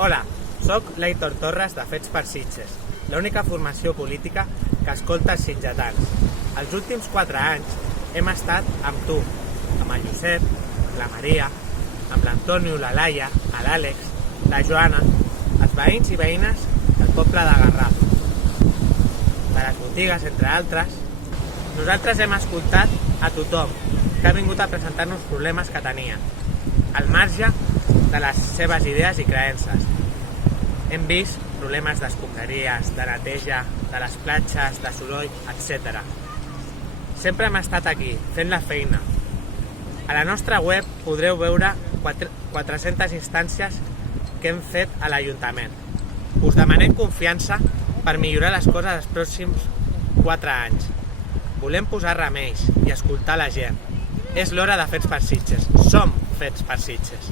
Hola, sóc l'Aitor Torres de Fets per Sitges, l'única formació política que escolta els sitgetans. Els últims 4 anys hem estat amb tu, amb el Josep, amb la Maria, amb l'Antonio, la Laia, l'Àlex, la Joana, els veïns i veïnes del poble de Garraf, de les botigues, entre altres. Nosaltres hem escoltat a tothom que ha vingut a presentar-nos problemes que tenien, al marge de les seves idees i creences. Hem vist problemes d'escombraries, de neteja, de les platges, de soroll, etc. Sempre hem estat aquí, fent la feina. A la nostra web podreu veure 400 instàncies que hem fet a l'Ajuntament. Us demanem confiança per millorar les coses els pròxims 4 anys. Volem posar remeis i escoltar la gent. És l'hora de Fets per Sitges. Som Fets per Sitges.